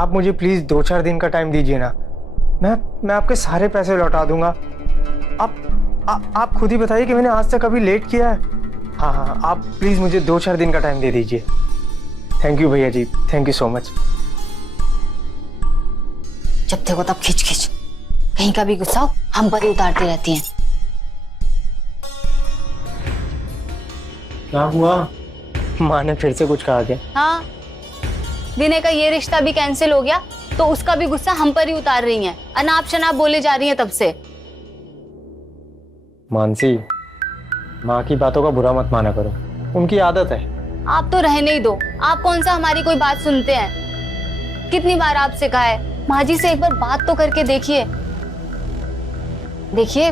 आप मुझे प्लीज 2-4 दिन का टाइम दीजिए ना। मैं आपके सारे पैसे लौटा दूंगा। आप खुद ही बताइए कि मैंने आज तक कभी लेट किया है। हाँ, आप प्लीज मुझे 2-4 दिन का टाइम दे दीजिए। थैंक यू भैया जी, थैंक यू सो मच। जब देखो तब खिंच खिंच, कहीं का भी गुस्सा हो हम पर ही उतारती रहती हैं। क्या हुआ? माँ ने फिर से कुछ कहा क्या? हाँ, विनय का ये रिश्ता भी कैंसिल हो गया तो उसका भी गुस्सा हम पर ही उतार रही हैं। अनाप शनाप बोले जा रही हैं तब से। मानसी, माँ की बातों का बुरा मत माना करो, उनकी आदत है। आप तो रहने ही दो, आप कौन सा हमारी कोई बात सुनते हैं। कितनी बार आपसे कहा है माँ जी से एक बार बात तो करके देखिए। देखिए,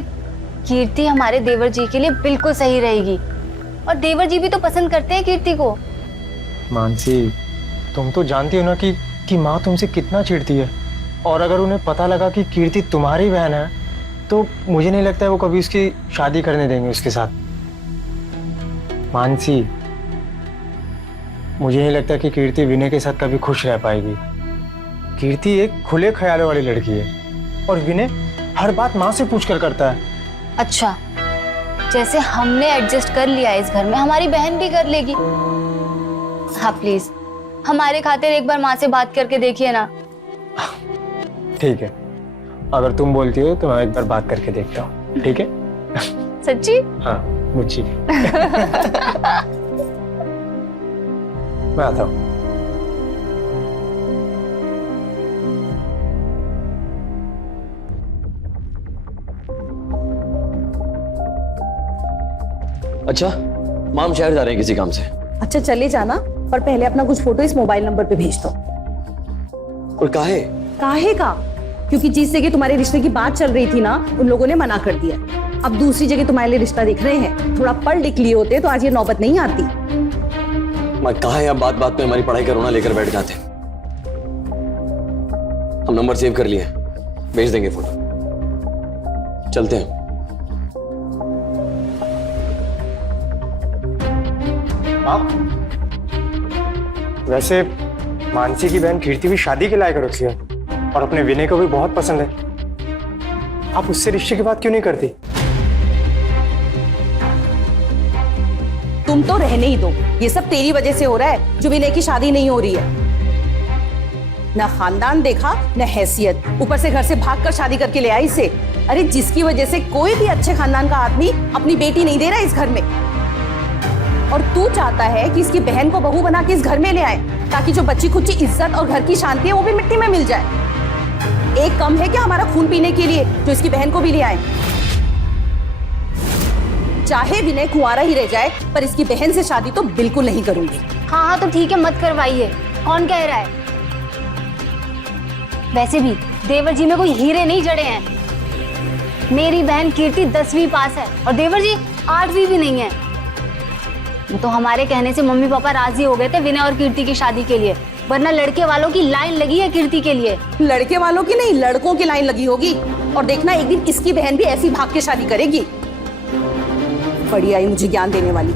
कीर्ति हमारे देवर जी के लिए बिल्कुल सही रहेगी और देवर जी भी तो पसंद करते हैं कीर्ति को। मानसी, तुम तो जानती हो ना कि माँ तुमसे कितना चिढ़ती है, और अगर उन्हें पता लगा कि कीर्ति तुम्हारी बहन है तो मुझे नहीं लगता है वो कभी उसकी शादी करने देंगे उसके साथ। मानसी, मुझे नहीं लगता कि कीर्ति विनय के साथ कभी खुश रह पाएगी। कीर्ति एक खुले ख्यालों वाली लड़की है और विनय हर बात माँ से पूछकर करता है। अच्छा, जैसे हमने एडजस्ट कर लिया है इस घर में, हमारी बहन भी कर लेगी। हाँ प्लीज, हमारे खातिर एक बार माँ से बात करके देखिए ना। ठीक है, अगर तुम बोलती हो तो मैं एक बार बात करके देखता हूँ। ठीक है? सच्ची? हाँ, मुझे मैं आता हूँ। अच्छा, माम शहर जा रहे हैं किसी काम से। अच्छा चले जाना, पर पहले अपना कुछ फोटो इस मोबाइल नंबर पे भेज दो। और काहे? काहे का? क्योंकि जिस जगह तुम्हारे रिश्ते की बात चल रही थी ना, उन लोगों ने मना कर दिया। अब दूसरी जगह तुम्हारे लिए रिश्ता देख रहे हैं। थोड़ा पढ़ लिख लिए होते तो आज ये नौबत नहीं आती। मैं कहा है, बात बात में हमारी पढ़ाई का रोना लेकर बैठ जाते। हम नंबर सेव कर लिए, भेज देंगे फोटो। चलते हैं। वैसे मानसी की बहन कीर्ति भी शादी के लायक रखी है और अपने विनय को भी बहुत पसंद है। आप उससे रिश्ते की बात क्यों नहीं करती? तुम तो रहने ही दो, ये सब तेरी वजह से हो रहा है जो विनय की शादी नहीं हो रही है। न खानदान देखा न हैसियत, ऊपर से घर से भागकर शादी करके ले आई इसे। अरे जिसकी वजह से कोई भी अच्छे खानदान का आदमी अपनी बेटी नहीं दे रहा इस घर में, और तू चाहता है कि इसकी बहन को बहू बना के इस घर में ले आए ताकि जो बच्ची खुच्ची इज्जत और घर की शांति है वो भी मिट्टी में मिल जाए। एक कम है क्या हमारा खून पीने के लिए जो इसकी बहन को भी ले आए? चाहे विनय कुंवारा ही रह जाए पर इसकी बहन से शादी तो बिल्कुल नहीं करूंगी। हाँ हाँ तो ठीक है, मत करवाइए। कौन कह रहा है? वैसे भी देवर जी में कोई हीरे नहीं जड़े हैं। मेरी बहन कीर्ति 10वीं पास है और देवर जी 8वीं भी नहीं है। तो हमारे कहने से मम्मी पापा राजी हो गए थे विनय और कीर्ति की शादी के लिए, वरना लड़के वालों की लाइन लगी है कीर्ति के लिए। लड़के वालों की नहीं, लड़कों की लाइन लगी होगी। और देखना एक दिन इसकी बहन भी ऐसी भाग के शादी करेगी। बड़ी आई मुझे ज्ञान देने वाली।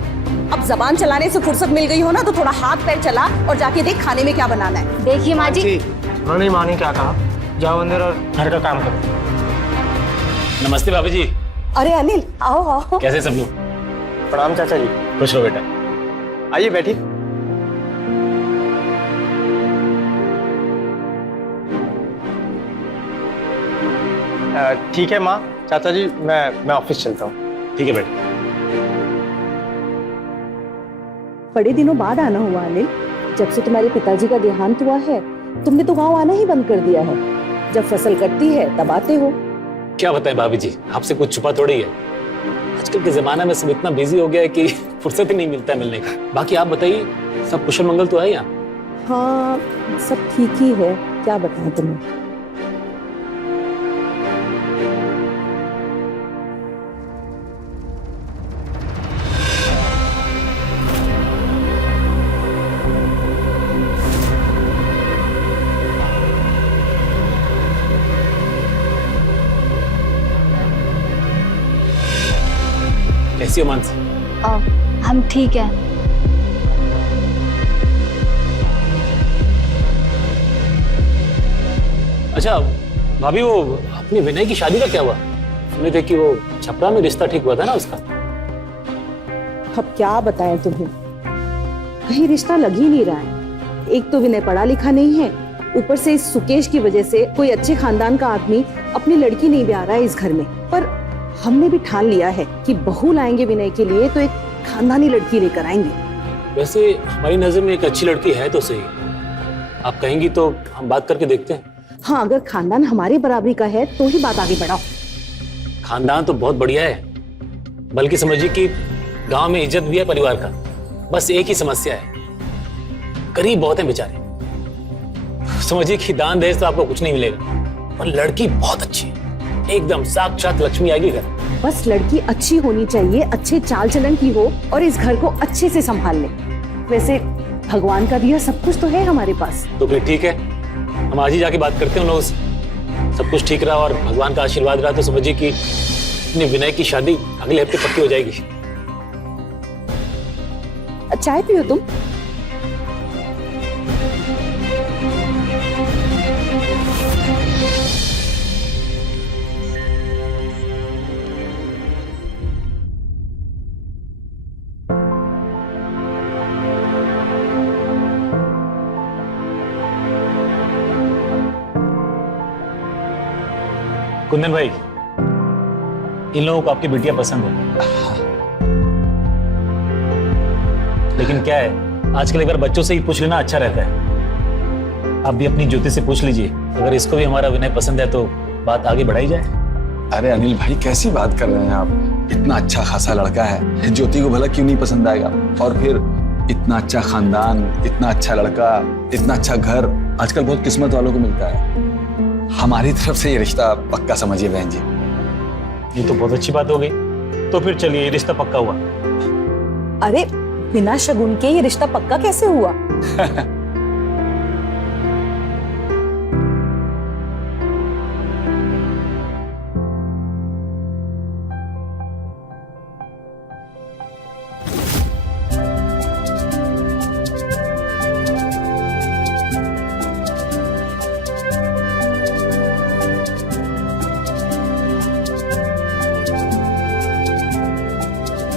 अब जबान चलाने से फुर्सत मिल गई हो ना तो थोड़ा हाथ पैर चला और जाके देख खाने में क्या बनाना है। देखिए माँ जी, उन्होंने माँ ने क्या कहा, जाओ अंदर और घर का काम करो। नमस्ते भाभी जी। अरे अनिल, आओ आओ। कैसे सब लोग? प्रणाम चाचा जी। खुश रहो बेटा। आइए बैठिए। ठीक है माँ, चाचा जी मैं ऑफिस चलता हूँ। ठीक है बेटा। बड़े दिनों बाद आना हुआ अनिल। जब से तुम्हारे पिताजी का देहांत हुआ है तुमने तो गांव आना ही बंद कर दिया है। जब फसल कटती है तब आते हो। क्या बताएं भाभी जी, आपसे कुछ छुपा थोड़ी है। आजकल के जमाने में सब इतना बिजी हो गया है कि फुर्सत ही नहीं मिलता है मिलने का। बाकी आप बताइए, सब कुशल मंगल तो है यहाँ? हाँ सब ठीक ही है, क्या बताऊं तुम्हें। कैसी हो मानसी? हम ठीक है। अच्छा भाभी, वो अपने विनय की शादी का क्या हुआ? सुने थे कि वो छपरा में रिश्ता ठीक हुआ था ना उसका। अब क्या बताएं तुम्हें, कहीं रिश्ता लग ही नहीं रहा है। एक तो विनय पढ़ा लिखा नहीं है, ऊपर से इस सुकेश की वजह से कोई अच्छे खानदान का आदमी अपनी लड़की नहीं ब्याह रहा है इस घर में। पर हमने भी ठान लिया है कि बहू लाएंगे विनय के लिए तो एक खानदानी लड़की लेकर आएंगे। वैसे हमारी नजर में एक अच्छी लड़की है तो सही, आप कहेंगी तो हम बात करके देखते हैं। हाँ, अगर खानदान हमारी बराबरी का है तो ही बात आगे बढ़ाओ। खानदान तो बहुत बढ़िया है, बल्कि समझिए कि गांव में इज्जत भी है परिवार का। बस एक ही समस्या है, गरीब बहुत हैं बेचारे। समझिए कि दान दहेज तो आपको कुछ नहीं मिलेगा, पर लड़की बहुत अच्छी है, एकदम साक्षात लक्ष्मी आएगी घर। बस लड़की अच्छी होनी चाहिए, अच्छे चाल चलन की हो और इस घर को अच्छे से संभाल ले। वैसे भगवान का दिया सब कुछ तो है हमारे पास। तो फिर ठीक है, हम आज ही जाके बात करते हैं उन लोगों से। सब कुछ ठीक रहा और भगवान का आशीर्वाद रहा तो समझिए कि अपने विनय की शादी अगले हफ्ते पक्की हो जाएगी। चाय पियो तुम। कुंदन भाई, इन लोगों को आपकी बिटिया पसंद है, लेकिन क्या है आजकल एक बार बच्चों से ही पूछ लेना अच्छा रहता है। आप भी अपनी ज्योति से पूछ लीजिए, अगर इसको भी हमारा विनय पसंद है तो बात आगे बढ़ाई जाए। अरे अनिल भाई, कैसी बात कर रहे हैं आप? इतना अच्छा खासा लड़का है, ज्योति को भला क्यों नहीं पसंद आएगा? और फिर इतना अच्छा खानदान, इतना अच्छा लड़का, इतना अच्छा घर आजकल बहुत किस्मत वालों को मिलता है। हमारी तरफ से ये रिश्ता पक्का समझिए बहन जी। ये तो बहुत अच्छी बात हो गई। तो फिर चलिए, ये रिश्ता पक्का हुआ। अरे बिना शगुन के ये रिश्ता पक्का कैसे हुआ?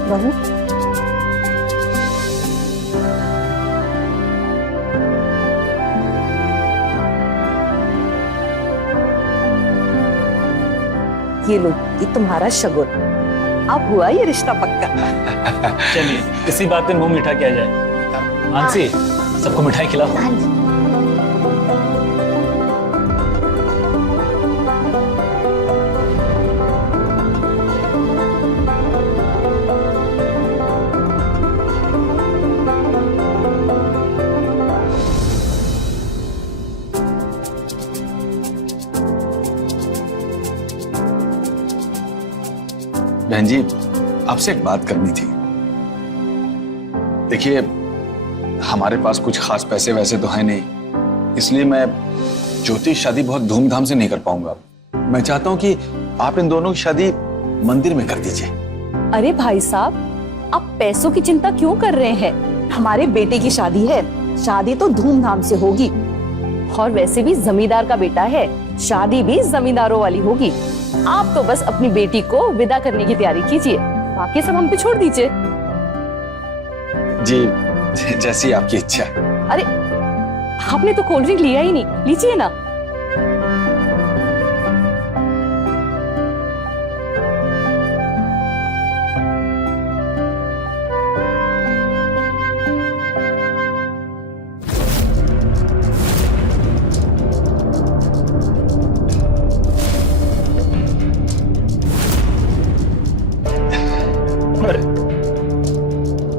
बहू, ये लो, ये तुम्हारा शगुन। अब हुआ ये रिश्ता पक्का। चलिए, इसी बात पे मुंह मीठा किया जाए। मानसी, सबको मिठाई खिलाओ। हाँ जी। बहन जी, आपसे एक बात करनी थी। देखिए, हमारे पास कुछ खास पैसे वैसे तो है नहीं, इसलिए मैं ज्योति की शादी बहुत धूमधाम से नहीं कर पाऊंगा। मैं चाहता हूं कि आप इन दोनों की शादी मंदिर में कर दीजिए। अरे भाई साहब, आप पैसों की चिंता क्यों कर रहे हैं? हमारे बेटे की शादी है, शादी तो धूमधाम से होगी। और वैसे भी जमींदार का बेटा है, शादी भी जमींदारों वाली होगी। आप तो बस अपनी बेटी को विदा करने की तैयारी कीजिए, बाकी सब हम पे छोड़ दीजिए। जी, जैसी आपकी इच्छा। अरे आपने तो कोल्ड ड्रिंक लिया ही नहीं, लीजिए ना।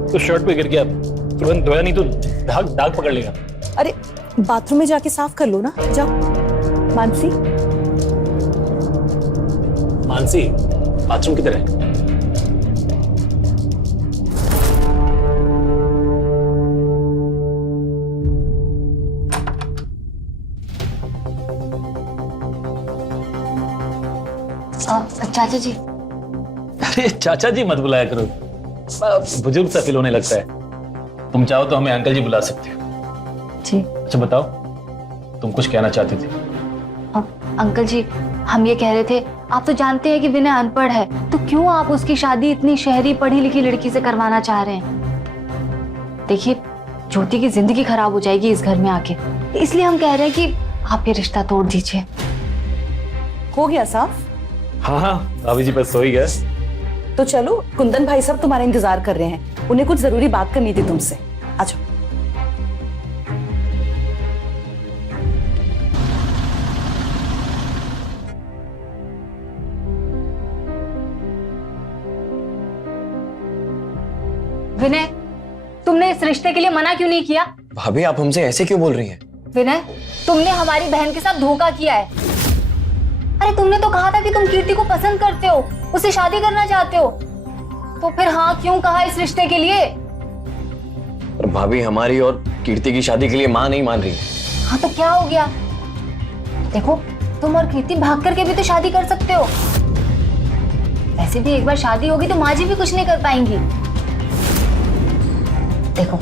तो शर्ट पे गिर गया, तुरंत धोया नहीं तो दाग पकड़ लेगा। अरे बाथरूम में जाके साफ कर लो ना, जाओ। मानसी, मानसी, बाथरूम किधर है? चाचा जी। अरे चाचा जी मत बुलाया करो, बुजुर्ग सा फील होने लगता है। तुम चाहो तो हमें अंकल जी बुला सकते हो। जी। अच्छा बताओ, तुम कुछ कहना चाहती थी? अंकल जी, हम ये कह रहे थे, आप तो जानते हैं कि विनय अनपढ़ है, तो क्यों आप उसकी शादी इतनी शहरी पढ़ी लिखी लड़की से करवाना चाह रहे हैं? देखिए, ज्योति की जिंदगी खराब हो जाएगी इस घर में आके, इसलिए हम कह रहे हैं कि आप ये रिश्ता तोड़ दीजिए। हो गया साफ? हाँ हाँ भाभी जी, बस हो ही गया। तो चलो, कुंदन भाई सब तुम्हारा इंतजार कर रहे हैं, उन्हें कुछ जरूरी बात करनी थी तुमसे। आ जाओ। विनय, तुमने इस रिश्ते के लिए मना क्यों नहीं किया? भाभी आप हमसे ऐसे क्यों बोल रही हैं? विनय, तुमने हमारी बहन के साथ धोखा किया है। अरे तुमने तो कहा था कि तुम कीर्ति को पसंद करते हो, उससे शादी करना चाहते हो, तो फिर हाँ क्यों कहा इस रिश्ते के लिए? और भाभी हमारी और कीर्ति की शादी के लिए माँ नहीं मान रही है। हाँ तो क्या हो गया? देखो, तुम और कीर्ति भाग करके भी तो शादी कर सकते हो। वैसे भी एक बार शादी होगी तो माँ जी भी कुछ नहीं कर पाएंगी। देखो,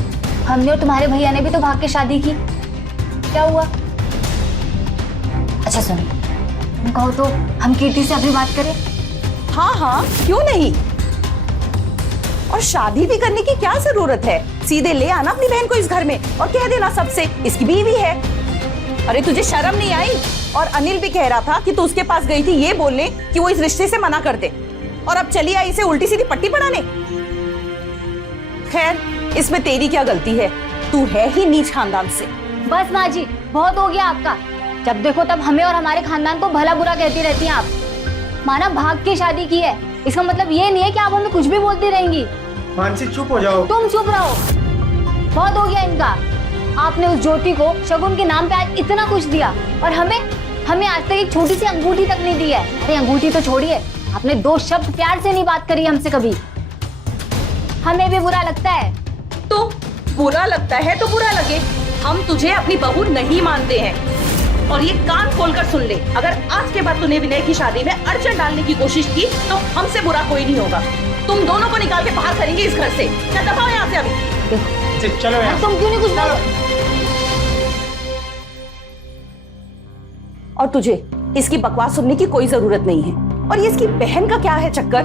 हमने और तुम्हारे भैया ने भी तो भाग के शादी की, क्या हुआ? अच्छा सुनो, तुम कहो तो हम कीर्ति से अभी बात करें? हाँ हाँ, क्यों नहीं। और शादी भी करने की क्या जरूरत है? सीधे ले आना अपनी बहन को इस घर में और कह देना सबसे इसकी बीवी है। अरे तुझे शर्म नहीं आई? और अनिल भी कह रहा था कि तू उसके पास गई थी ये बोलने कि वो इस रिश्ते से मना कर दे, और अब चली आई इसे उल्टी सीधी पट्टी पढ़ाने। खैर, इसमें तेरी क्या गलती है? तू है ही नीच खानदान से। बस माँ जी, बहुत हो गया आपका। जब देखो तब हमें और हमारे खानदान को भला बुरा कहती रहती हैं आप। माना भाग के शादी की है, इसका मतलब ये नहीं है कि आप हमें कुछ भी बोलती रहेंगी। मानसी चुप हो जाओ। तुम चुप रहो, बहुत हो गया इनका। आपने उस ज्योति को शगुन के नाम पे आज इतना कुछ दिया, और हमें आज तक एक छोटी सी अंगूठी तक नहीं दी है। अरे अंगूठी तो छोड़िए, आपने 2 शब्द प्यार से नहीं बात करी हमसे कभी। हमें भी बुरा लगता है। तो बुरा लगता है तो बुरा लगे, हम तुझे अपनी बहू नहीं मानते हैं। और ये कान खोलकर सुन ले, अगर आज के बाद तूने विनय की शादी में अड़चन डालने की कोशिश की तो हमसे बुरा कोई नहीं होगा। तुम दोनों को निकाल के बाहर करेंगे इस घर से। क्या दबाओ यहाँ से अभी। चलो यार। तुम क्यों नहीं कुछ बोलो? और तुझे इसकी बकवास सुनने की कोई जरूरत नहीं है। और ये इसकी बहन का क्या है चक्कर?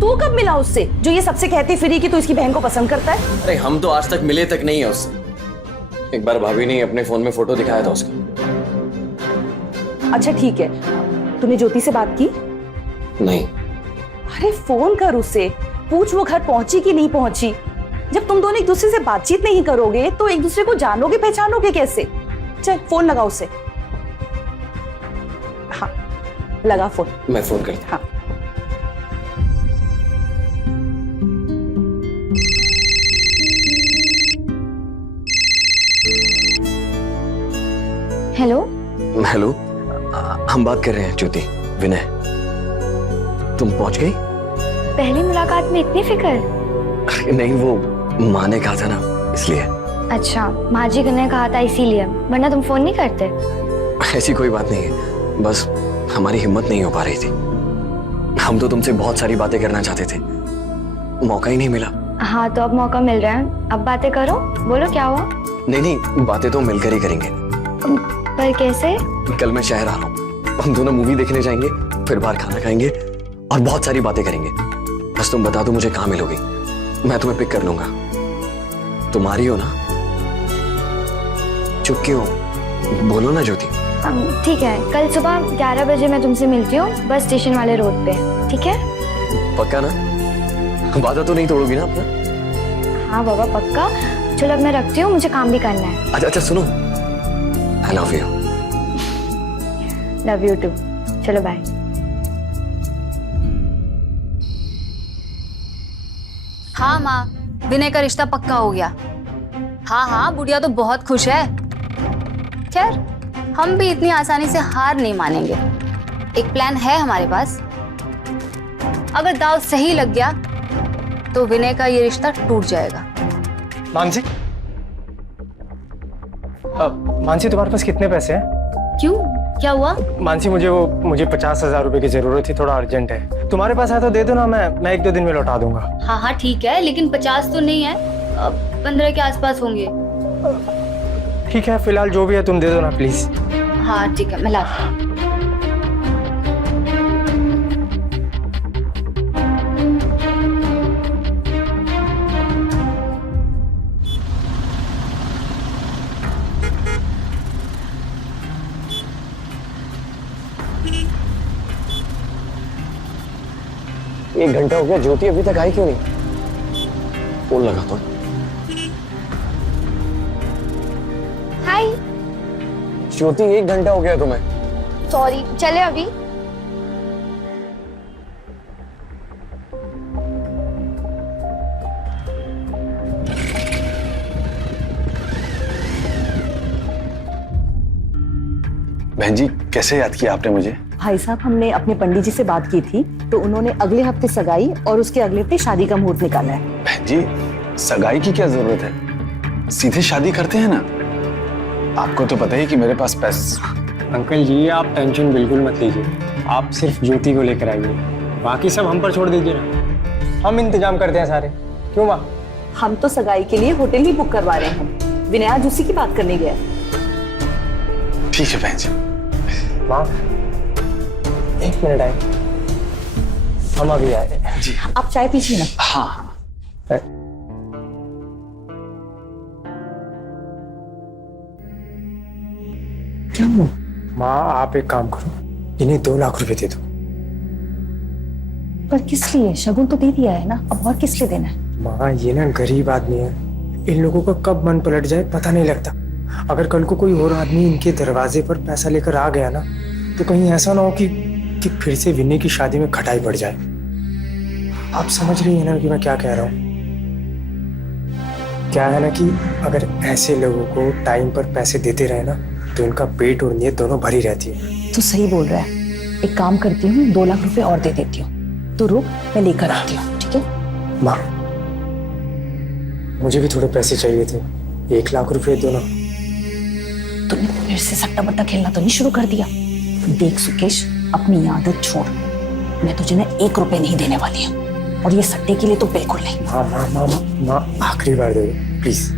तू कब मिला उससे जो ये सबसे कहती फिरी कि तू इसकी बहन को पसंद करता है? अरे हम तो आज तक मिले तक नहीं है उससे। एक बार भाभी ने अपने फोन में फोटो दिखाया था उसका। अच्छा ठीक है, तूने ज्योति से बात की? नहीं। अरे फोन कर उससे, पूछ वो घर पहुंची कि नहीं पहुंची। जब तुम दोनों एक दूसरे से बातचीत नहीं करोगे तो एक दूसरे को जानोगे पहचानोगे कैसे? चल फोन लगा उससे। हाँ लगा फोन। मैं फोन करता। हाँ हेलो। हेलो, हम बात कर रहे हैं ज्योति, विनय। तुम पहुंच गई? पहली मुलाकात में इतनी फिक्र? नहीं, वो माँ ने कहा था ना, इसलिए। अच्छा, माँ जी ने कहा था इसीलिए, वरना तुम फोन नहीं करते? ऐसी कोई बात नहीं है, बस हमारी हिम्मत नहीं हो पा रही थी। हम तो तुमसे बहुत सारी बातें करना चाहते थे, मौका ही नहीं मिला। हाँ तो अब मौका मिल रहा है, अब बातें करो। बोलो क्या हुआ? नहीं, बातें तो मिलकर ही करेंगे। पर कैसे? कल मैं शहर आ रहा हूँ, हम दोनों मूवी देखने जाएंगे, फिर बाहर खाना खाएंगे और बहुत सारी बातें करेंगे। बस तुम बता दो मुझे कहाँ मिलोगी, मैं तुम्हें पिक कर लूंगा। तुम्हारी हो ना? चुप क्यों? बोलो ना ज्योति। ठीक है, कल सुबह 11 बजे मैं तुमसे मिलती हूँ, बस स्टेशन वाले रोड पे, ठीक है? पक्का ना? वादा तो नहीं तोड़ोगी ना अपना? हाँ बाबा पक्का। चलो अब मैं रखती हूँ, मुझे काम भी करना है। अच्छा सुनो, I love you. Love you too. चलो बाय। हाँ माँ, विनय का रिश्ता पक्का हो गया। हाँ, बुढ़िया तो बहुत खुश है। खैर, हम भी इतनी आसानी से हार नहीं मानेंगे। एक प्लान है हमारे पास। अगर दाव सही लग गया तो विनय का ये रिश्ता टूट जाएगा। मानसी, मानसी तुम्हारे पास कितने पैसे हैं? क्यों, क्या हुआ? मानसी मुझे 50,000 रुपए की जरूरत थी, थोड़ा अर्जेंट है। तुम्हारे पास है तो दे दो ना, मैं 1-2 दिन में लौटा दूंगा। हाँ ठीक है, लेकिन 50 तो नहीं है, 15 के आसपास होंगे। ठीक है, फिलहाल जो भी है तुम दे दो ना प्लीज। हाँ ठीक है, मैं लाती हूँ। 1 घंटा हो गया, ज्योति अभी तक आई क्यों नहीं? फोन लगाता हूँ। हाय। ज्योति 1 घंटा हो गया तुम्हें। सॉरी, चले अभी। बहन जी, कैसे याद किया आपने मुझे? भाई साहब, हमने अपने पंडित जी से बात की थी तो उन्होंने अगले हफ्ते सगाई और उसके अगले हफ्ते शादी का मुहूर्त निकाला है। बहन जी, सगाई की क्या जरूरत है, सीधे शादी करते हैं ना। आपको तो पता ही कि मेरे पास पैसे। अंकल जी आप टेंशन बिल्कुल मत लीजिए, आप सिर्फ ज्योति को लेकर आइए, बाकी सब हम पर छोड़ दीजिए ना, हम इंतजाम करते हैं सारे। क्यों माँ? हम तो सगाई के लिए होटल ही बुक करवा रहे हैं। विनय आज उसी की बात करने गया। ठीक है बहन जी। माँ 1 मिनट आए, हम अभी आए। जी आप चाय पीजिए ना। हाँ हाँ। क्या हुआ? माँ आप एक काम करो, इन्हें 2 लाख रुपए दे दो। पर किस लिए? शगुन तो दे दिया है ना, अब और किस लिए देना है? माँ ये ना गरीब आदमी है, इन लोगों का कब मन पलट जाए पता नहीं लगता। अगर कल को कोई और आदमी इनके दरवाजे पर पैसा लेकर आ गया ना, तो कहीं ऐसा ना हो कि फिर से विनय की शादी में खटाई पड़ जाए। आप समझ रही है ना कि मैं क्या कह रहा हूँ? क्या है ना कि अगर ऐसे लोगों को टाइम पर पैसे देते रहे ना, तो इनका पेट और नीयत दोनों भरी रहती है। तो सही बोल रहा है। एक काम करती हूँ, 2 लाख रुपए और दे देती हूँ। तो रुक, मैं लेकर आती हूँ, ठीक है? माँ मुझे भी थोड़े पैसे चाहिए थे, 1 लाख रुपए दो ना। तुमने फिर से सट्टा बट्टा खेलना तो नहीं शुरू कर दिया? देख सुकेश, अपनी आदत छोड़। मैं तुझे ना 1 रुपए नहीं देने वाली हूँ, और ये सट्टे के लिए तो बिल्कुल नहीं। माँ माँ माँ माँ आखिरी बार दे दो प्लीज।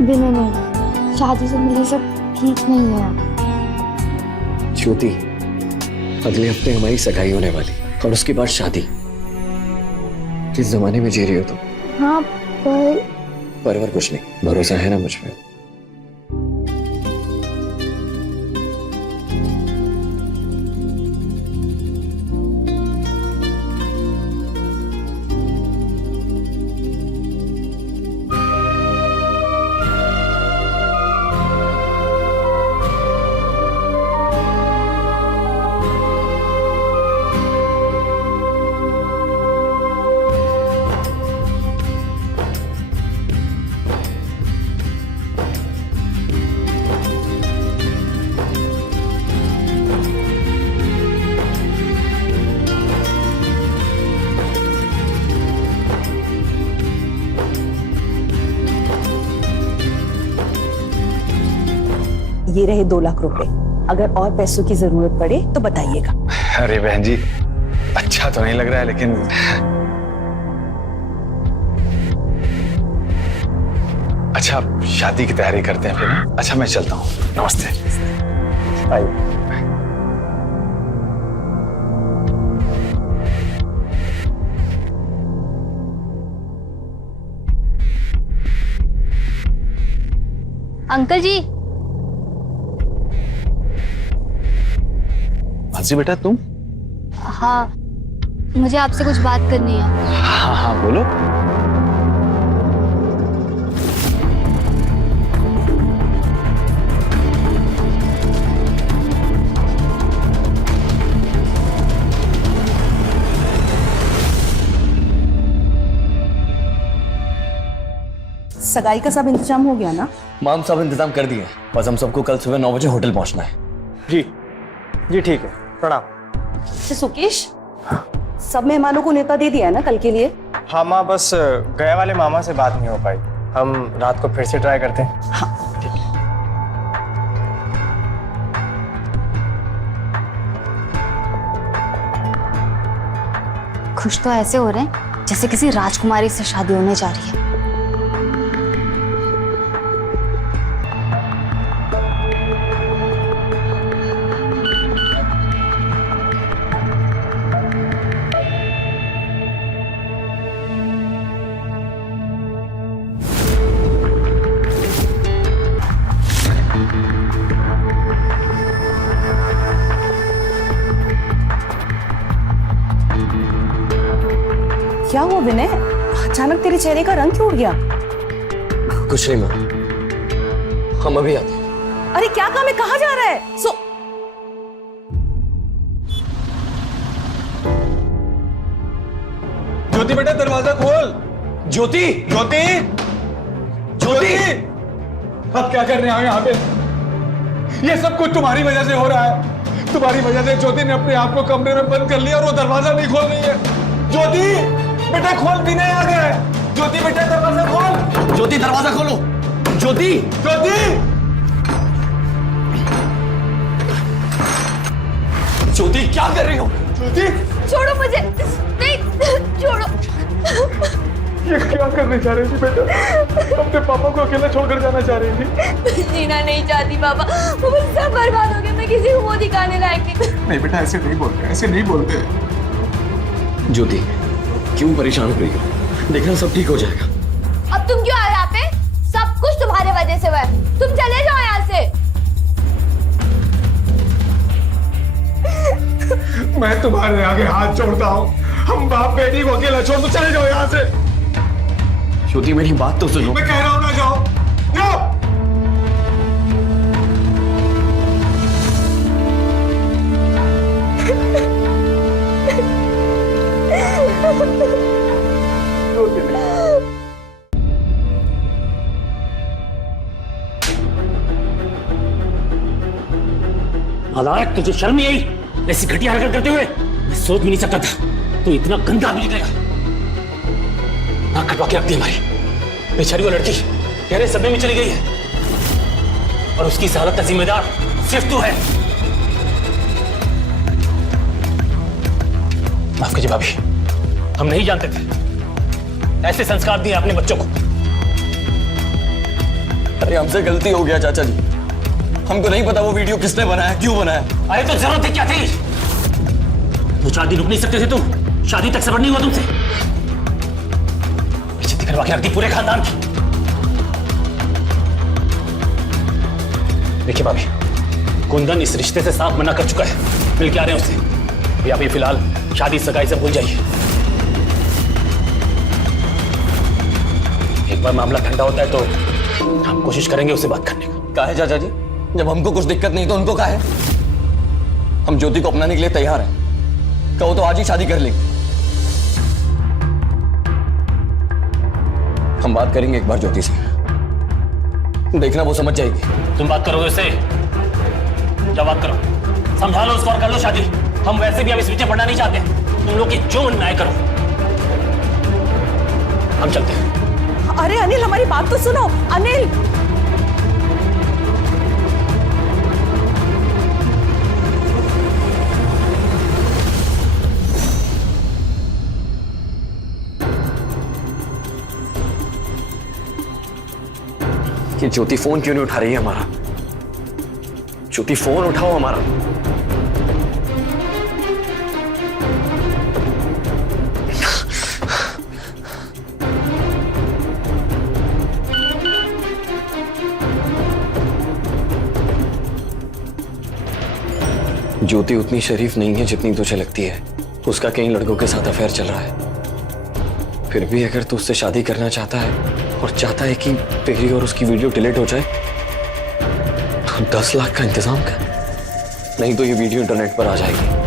विनय नहीं, शादी से मिले सब ठीक नहीं है। ज्योति, अगले हफ्ते हमारी सगाई होने वाली और उसके बाद शादी। किस जमाने में जी रही हो तुम? हाँ पर कुछ नहीं, भरोसा है ना मुझ पे? ये रहे 2 लाख रुपए। अगर और पैसों की जरूरत पड़े तो बताइएगा। अरे बहन जी, अच्छा तो नहीं लग रहा है, लेकिन अच्छा शादी की तैयारी करते हैं फिर। अच्छा मैं चलता हूँ, नमस्ते। आइए। अंकल जी, मानसी बेटा तुम? हाँ मुझे आपसे कुछ बात करनी है। हाँ हाँ बोलो। सगाई का सब इंतजाम हो गया ना? माम सब इंतजाम कर दिए, बस हम सबको कल सुबह 9 बजे होटल पहुंचना है। जी जी ठीक है, प्रणाम। अच्छा सुकेश, सब मेहमानों को न्योता दे दिया है ना कल के लिए? हाँ माँ, बस गए वाले मामा से बात नहीं हो पाई। हम रात को फिर से ट्राई करते हैं। हाँ। खुश तो ऐसे हो रहे हैं जैसे किसी राजकुमारी से शादी होने जा रही है। क्या हुआ विनय, अचानक तेरे चेहरे का रंग क्यों उड़ गया? कुछ नहीं माम, हम अभी आते हैं। अरे क्या काम है, कहाँ जा रहा है? ज्योति बेटा दरवाजा खोल। ज्योति, ज्योति, ज्योति, आप क्या कर रहे हैं यहाँ पे? ये सब कुछ तुम्हारी वजह से हो रहा है। तुम्हारी वजह से ज्योति ने अपने आप को कमरे में बंद कर लिया और वो दरवाजा नहीं खोल रही है। ज्योति बेटा खोल, विनय आ गया है। ज्योति बेटा दरवाजा खोल। ज्योति दरवाजा खोलो। ज्योति, ज्योति, ज्योति क्या कर रही हो? ज्योति, छोड़ो मुझे, नहीं छोड़ो। ये क्या करने जा रही थी बेटा? अपने पापा को अकेला छोड़कर जाना चाह रही थी। जीना नहीं चाहती पापा, वो मुझसे सब बर्बाद हो गया। मैं किसी को मुंह दिखाने लायक नहीं। नहीं बेटा, ऐसे नहीं बोलते, ऐसे नहीं बोलते। ज्योति क्यों परेशान हो रही हो? देखना सब ठीक हो जाएगा। अब तुम क्यों आए यहाँ पे? सब कुछ तुम्हारे वजह से हुआ है। तुम चले जाओ यहाँ से। मैं तुम्हारे आगे हाथ जोड़ता हूँ। हम बाप बेटी को अकेला छोड़ दो, चले जाओ यहाँ से। ज्योति मेरी बात तो सुनो। मैं कह रहा हूँ ना, जाओ जाओ। नालायक, तुझे शर्म नहीं आई ऐसी घटिया हरकत करते हुए? मैं सोच भी नहीं सकता था तू इतना गंदा आदमी निकलेगा। नाक कटवा के रख दी हमारी बेचारी वो लड़की गहरे सदमे में चली गई है और उसकी इस हालत का जिम्मेदार सिर्फ तू है। माफ कीजिए भाभी, हम नहीं जानते थे ऐसे संस्कार दिए अपने बच्चों को। अरे हमसे गलती हो गया चाचा जी, हमको नहीं पता वो वीडियो किसने बनाया, क्यों बनाया। अरे तो जरूरत है क्या थी? तो 4 दिन रुक नहीं सकते थे तुम? शादी तक सबर नहीं हुआ तुमसे? बेइज्जती करवा के रख दी पूरे खानदान की। देखिए भाभी, कुंदन इस रिश्ते से साफ मना कर चुका है। मिल के आ रहे हैं उससे। अभी आप ये फिलहाल शादी सगाई से भूल जाइए। एक बार मामला ठंडा होता है तो हम कोशिश करेंगे उससे बात करने का। कहा है चाचा जी, जब हमको कुछ दिक्कत नहीं तो उनको कहा है? हम ज्योति को अपनाने के लिए तैयार हैं। कहो तो आज ही शादी कर लेंगे। हम बात करेंगे एक बार ज्योति से, देखना वो समझ जाएगी। तुम बात करोगे उससे? जब बात करो, समझा लो उसको और कर लो शादी। हम वैसे भी अब इस पीछे पड़ना नहीं चाहते। तुम लोग की जो मन में आए करो। हम चलते हैं। अरे अनिल, हमारी बात तो सुनो। अनिल, कि ज्योति फोन क्यों नहीं उठा रही है हमारा? ज्योति फोन उठाओ हमारा। ज्योति उतनी शरीफ नहीं है जितनी तुझे लगती है। उसका कई लड़कों के साथ अफेयर चल रहा है। फिर भी अगर तू उससे शादी करना चाहता है और चाहता है कि तेरी और उसकी वीडियो डिलीट हो जाए तो 10 लाख का इंतजाम कर, नहीं तो ये वीडियो इंटरनेट पर आ जाएगी।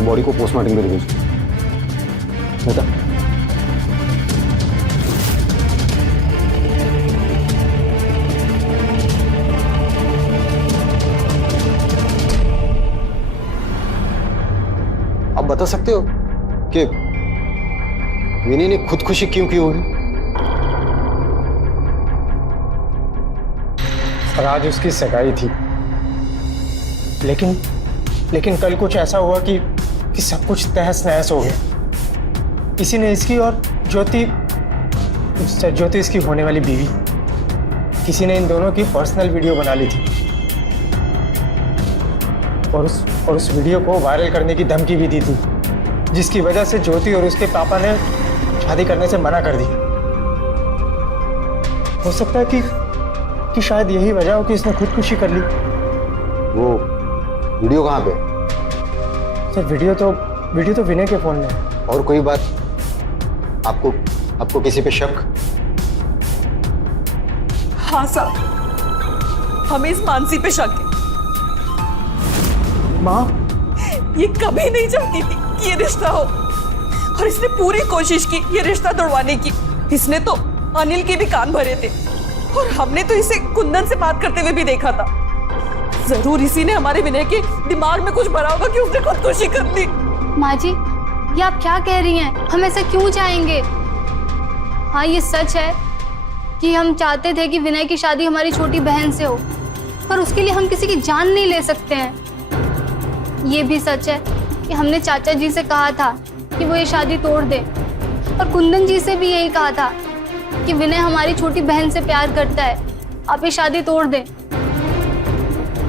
और बॉडी को पोस्टमार्टम के लिए भेजो। बेटा आप बता सकते हो कि विनय ने खुदकुशी क्यों की होगी? और आज उसकी सगाई थी, लेकिन कल कुछ ऐसा हुआ कि सब कुछ तहस नहस हो गया। इसी ने इसकी और ज्योति इसकी होने वाली बीवी, किसी ने इन दोनों की पर्सनल वीडियो बना ली थी और उस वीडियो को वायरल करने की धमकी भी दी थी, जिसकी वजह से ज्योति और उसके पापा ने शादी करने से मना कर दी। हो सकता है कि शायद यही वजह हो कि इसने खुदकुशी कर ली। वो वीडियो कहाँ पे? सर वीडियो तो विनय के फोन में है। और कोई बात आपको किसी पे शक? हाँ साहब, हमें इस मानसी पे शक है। माँ, ये कभी नहीं चाहती थी कि ये रिश्ता हो और इसने पूरी कोशिश की ये रिश्ता तोड़वाने की। इसने तो अनिल के भी कान भरे थे और हमने तो इसे कुंदन से बात करते हुए भी देखा था। जरूर इसी ने हमारे विनय के दिमाग में कुछ भरा होगा कि उसने खुदकुशी कर ली। माँ जी, ये आप क्या कह रही हैं? हम ऐसा क्यों चाहेंगे? हाँ, ये सच है कि हम चाहते थे कि विनय की शादी हमारी छोटी बहन से हो, पर उसके लिए हम किसी की जान नहीं ले सकते हैं। ये भी सच है कि हमने चाचा जी से कहा था कि वो ये शादी तोड़ दे, और कुंदन जी से भी यही कहा था कि विनय हमारी छोटी बहन से प्यार करता है, आप ये शादी तोड़ दें।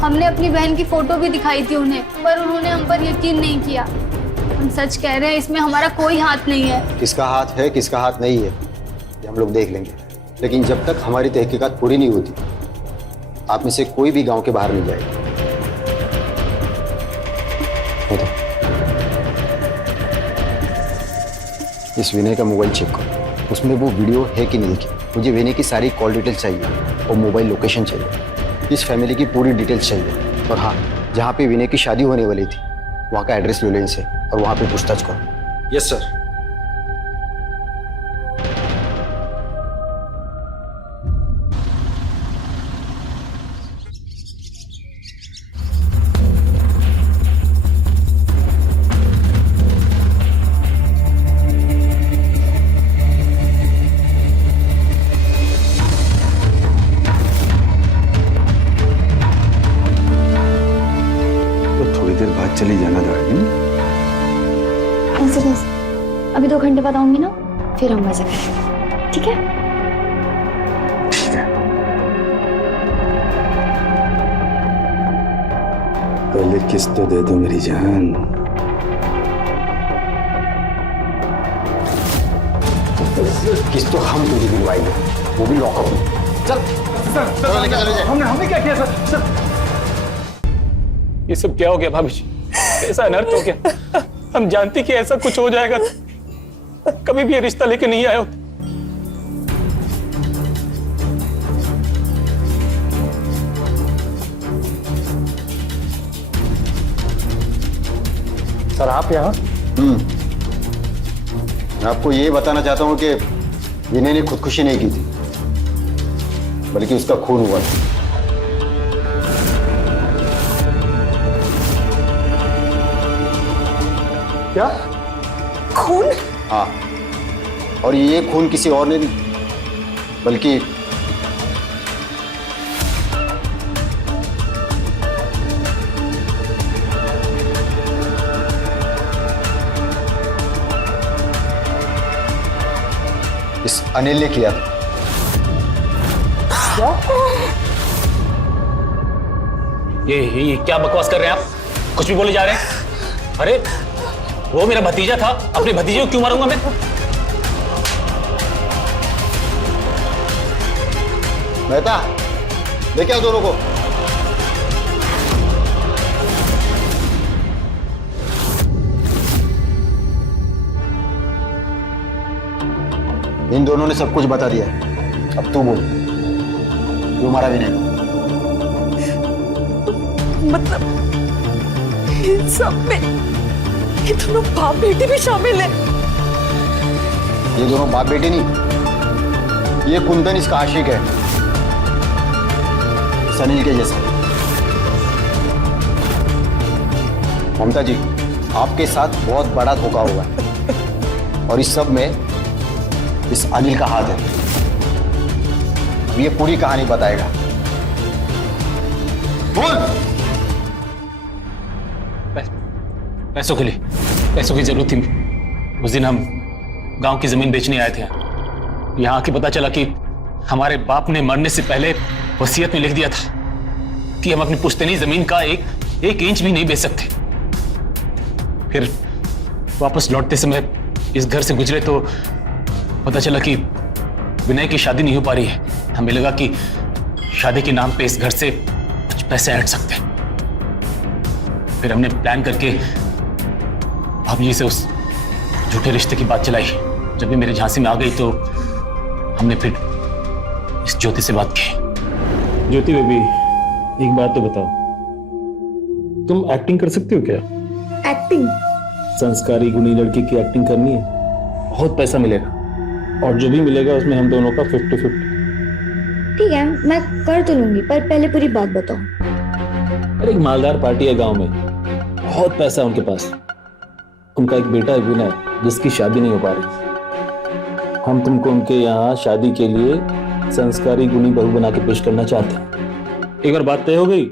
हमने अपनी बहन की फोटो भी दिखाई थी उन्हें, पर उन्होंने हम पर यकीन नहीं किया। हम सच कह रहे हैं, इसमें हमारा कोई हाथ नहीं है। किसका हाथ है किसका हाथ नहीं है ये हम लोग देख लेंगे, लेकिन जब तक हमारी तहकीकात पूरी नहीं होती आप में से कोई भी गांव के बाहर नहीं जाएगा। इस विनय का मोबाइल चेक करो, उसमें वो वीडियो है कि नहीं की। मुझे विनय की सारी कॉल डिटेल चाहिए और मोबाइल लोकेशन चाहिए, इस फैमिली की पूरी डिटेल्स चाहिए। और हाँ, जहाँ पे विनय की शादी होने वाली थी वहाँ का एड्रेस लो लें से और वहाँ पे पूछताछ करो। Yes sir. चली जाना डार्लिंग। ऐसे कैसे? अभी 2 घंटे बाद आऊंगी ना, फिर हम मजा करेंगे, ठीक है? ठीक है। पहले किस तो दे दो मेरी जान। किस तो हम तुझे दिलवाएंगे, वो भी लॉकअप में। चल चलो लेके चले जाए। हमने क्या किया सर? ये सब क्या हो गया भाभी जी? ऐसा अनर्थ हो गया। हम जानते कि ऐसा कुछ हो जाएगा, कभी भी ये रिश्ता लेके नहीं आए होते। सर आप यहाँ? मैं आपको ये बताना चाहता हूँ कि विनय ने खुदकुशी नहीं की थी, बल्कि उसका खून हुआ था। क्या? खून? हाँ, और ये खून किसी और ने नहीं, बल्कि इस अनिल ने किया था। ये क्या बकवास कर रहे हैं आप? कुछ भी बोले जा रहे हैं। अरे वो मेरा भतीजा था, अपने भतीजे को क्यों मारूंगा मैं? मेहता, लेके आओ दोनों को। इन दोनों ने सब कुछ बता दिया, अब तू बोल, क्यों मारा विनय को? मतलब इन सब में ये दोनों बाप बेटी भी शामिल है। ये दोनों बाप बेटे नहीं, ये कुंदन इसका आशिक है, सनील के जैसा। ममता जी, आपके साथ बहुत बड़ा धोखा हुआ है और इस सब में इस अनिल का हाथ है। ये पूरी कहानी बताएगा। बोल। पैसों के लिए, पैसों की जरूरत थी। उस दिन हम गांव की जमीन बेचने आए थे। यहाँ आके पता चला कि हमारे बाप ने मरने से पहले वसीयत में लिख दिया था कि हम अपनी पुश्तैनी जमीन का एक इंच भी नहीं बेच सकते। फिर वापस लौटते समय इस घर से गुजरे तो पता चला कि विनय की शादी नहीं हो पा रही है। हमें लगा कि शादी के नाम पे इस घर से कुछ पैसे हट सकते हैं। फिर हमने प्लान करके भाभी से उस झूठे रिश्ते की बात चलाई। जब भी मेरी झांसी में आ गई तो हमने फिर इस ज्योति से बात की। ज्योति बेबी, एक बात तो बताओ, तुम एक्टिंग कर सकती हो क्या? एक्टिंग? संस्कारी गुणी लड़की की एक्टिंग करनी है, बहुत पैसा मिलेगा और जो भी मिलेगा उसमें हम दोनों का 50-50। ठीक है, मैं कर तो लूंगी, पर पहले पूरी बात बताओ। अरे एक मालदार पार्टी है गांव में, बहुत पैसा उनके पास। उनका एक बेटा है विनय, जिसकी शादी नहीं हो पा रही। हम तुमको उनके यहाँ शादी के लिए संस्कारी गुणी बहू बना के पेश करना चाहते हैं। एक बार बात तय हो गई,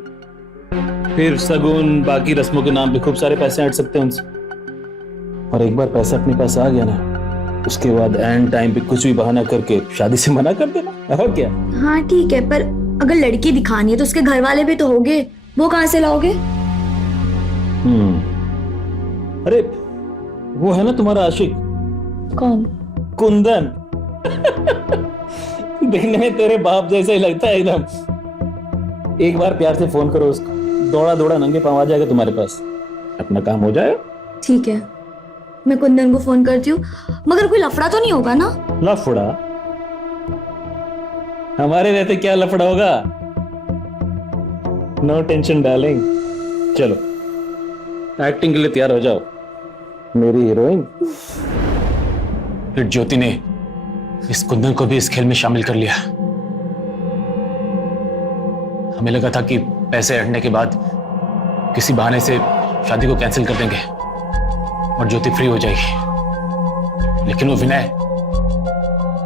फिर सगुन बाकी रस्मों के नाम पे खूब सारे पैसे हट सकते हैं उनसे। और एक बार पैसा अपने पास आ गया ना, उसके बाद एंड टाइम पे कुछ भी बहाना करके शादी से मना कर देना। हो क्या? हाँ ठीक है, पर अगर लड़की दिखानी है तो उसके घर वाले भी तो होंगे, वो कहाँ से लाओगे? अरे वो है ना तुम्हारा आशिक। कौन? कुंदन। देखने में तेरे बाप जैसा ही लगता है एकदम। एक बार प्यार से फोन करो उसको, दौड़ा दौड़ा नंगे पांव आ जाएगा तुम्हारे पास, अपना काम हो जाएगा। ठीक है, मैं कुंदन को फोन करती हूँ, मगर कोई लफड़ा तो नहीं होगा ना? लफड़ा? हमारे रहते क्या लफड़ा होगा? No tension darling. चलो एक्टिंग के लिए तैयार हो जाओ मेरी हीरोइन। फिर ज्योति ने इस कुंदन को भी इस खेल में शामिल कर लिया। हमें लगा था कि पैसे हटने के बाद किसी बहाने से शादी को कैंसिल कर देंगे और ज्योति फ्री हो जाएगी। लेकिन वो विनय,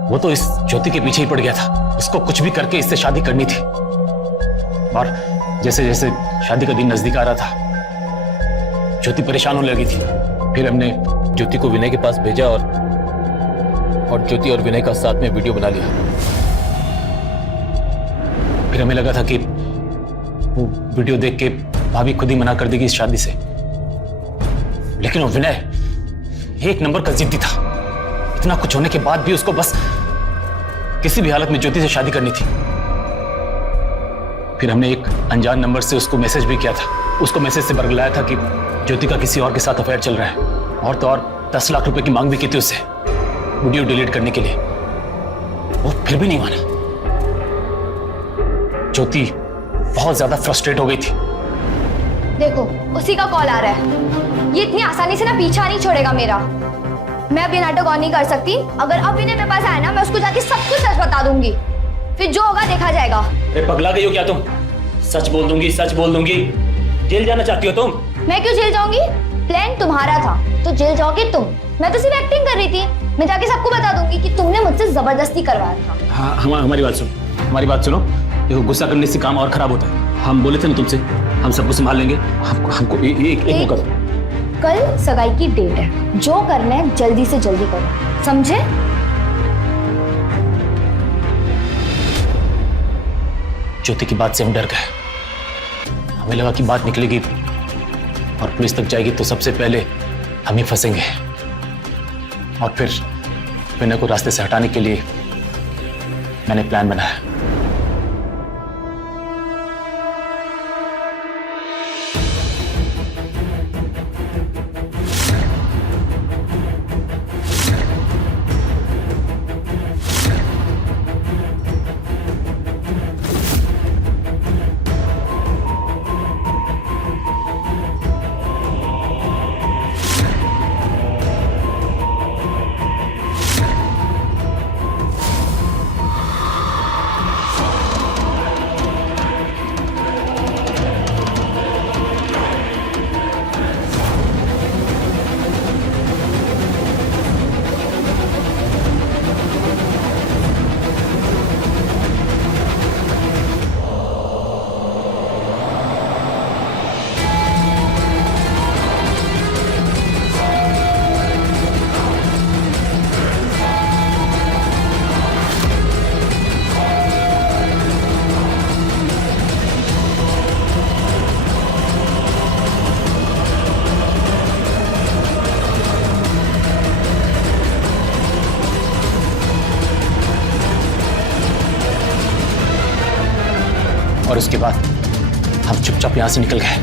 वो तो इस ज्योति के पीछे ही पड़ गया था। उसको कुछ भी करके इससे शादी करनी थी। और जैसे जैसे शादी का दिन नजदीक आ रहा था, ज्योति परेशान होने लगी थी। फिर हमने ज्योति को विनय के पास भेजा और ज्योति और विनय का साथ में वीडियो बना लिया। फिर हमें लगा था कि वो वीडियो देख के भाभी खुद ही मना कर देगी इस शादी से। लेकिन वो विनय एक नंबर का जिद्दी था। इतना कुछ होने के बाद भी उसको बस किसी भी हालत में ज्योति से शादी करनी थी। फिर हमने एक अनजान नंबर से उसको मैसेज भी किया था। उसको मैसेज से बरगलाया था कि ज्योति का किसी और के साथ अफेयर चल रहा है, और तो और 10 लाख रुपए की मांग भी की थी उससे वीडियो डिलीट करने के लिए। वो फिर भी नहीं माना। ज्योति बहुत ज्यादा फ्रस्ट्रेट हो गई थी। देखो, उसी का कॉल आ रहा है। ये इतनी आसानी से ना पीछा नहीं छोड़ेगा मेरा। मैं अब ये नाटक और नहीं कर सकती। अगर अब इन्हें मेरे पास आया ना, मैं उसको जाके सब कुछ सच बता दूंगी। फिर जो होगा देखा जाएगा। अरे पगला गई हो क्या तुम? सच बोल दूंगी, सच बोल दूंगी। जेल जाना चाहती हो तुम? मैं क्यों जेल जाऊंगी? प्लान तुम्हारा था तो जेल जाओगे तुम। मैं तो सिर्फ एक्टिंग कर रही थी। मैं जाके सबको बता दूंगी कि तुमने मुझसे जबरदस्ती करवाया था। हाँ, हमारी बात सुनो, हमारी बात सुनो। देखो, गुस्सा करने से काम और खराब होता है। हम बोले थे ना तुमसे, हम सबको संभाल लेंगे। हमको एक मौका दो। कल सगाई की डेट है, जो करना है जल्दी से जल्दी करो, समझे? ज्योति की बात से हम डर गए। हमें लगा कि बात निकलेगी और पुलिस तक जाएगी तो सबसे पहले हम ही फंसेंगे। और फिर विनय को रास्ते से हटाने के लिए मैंने प्लान बनाया। और उसके बाद हम चुपचाप यहाँ से निकल गए।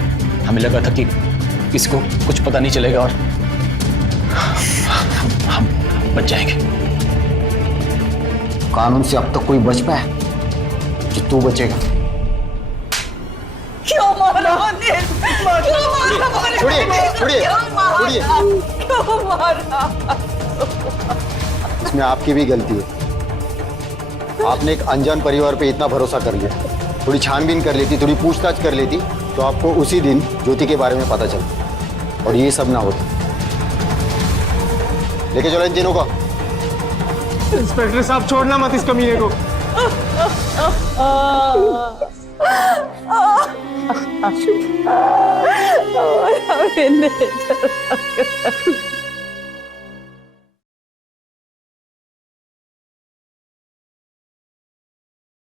हमें लगा था कि इसको कुछ पता नहीं चलेगा और हम बच जाएंगे। कानून से अब तक कोई बच पाया कि तू बचेगा? क्यों मारा अनिल? क्यों मारा? छोड़िए, छोड़िए, छोड़िए। क्यों मारा? इसमें आपकी भी गलती है। आपने एक अनजान परिवार पे इतना भरोसा कर लिया। थोड़ी छानबीन कर लेती, थोड़ी पूछताछ कर लेती तो आपको उसी दिन ज्योति के बारे में पता चलता और ये सब ना होता। लेके चलो इन तीनों को। इंस्पेक्टर साहब छोड़ना मत इस कमीने को। अरे नहीं।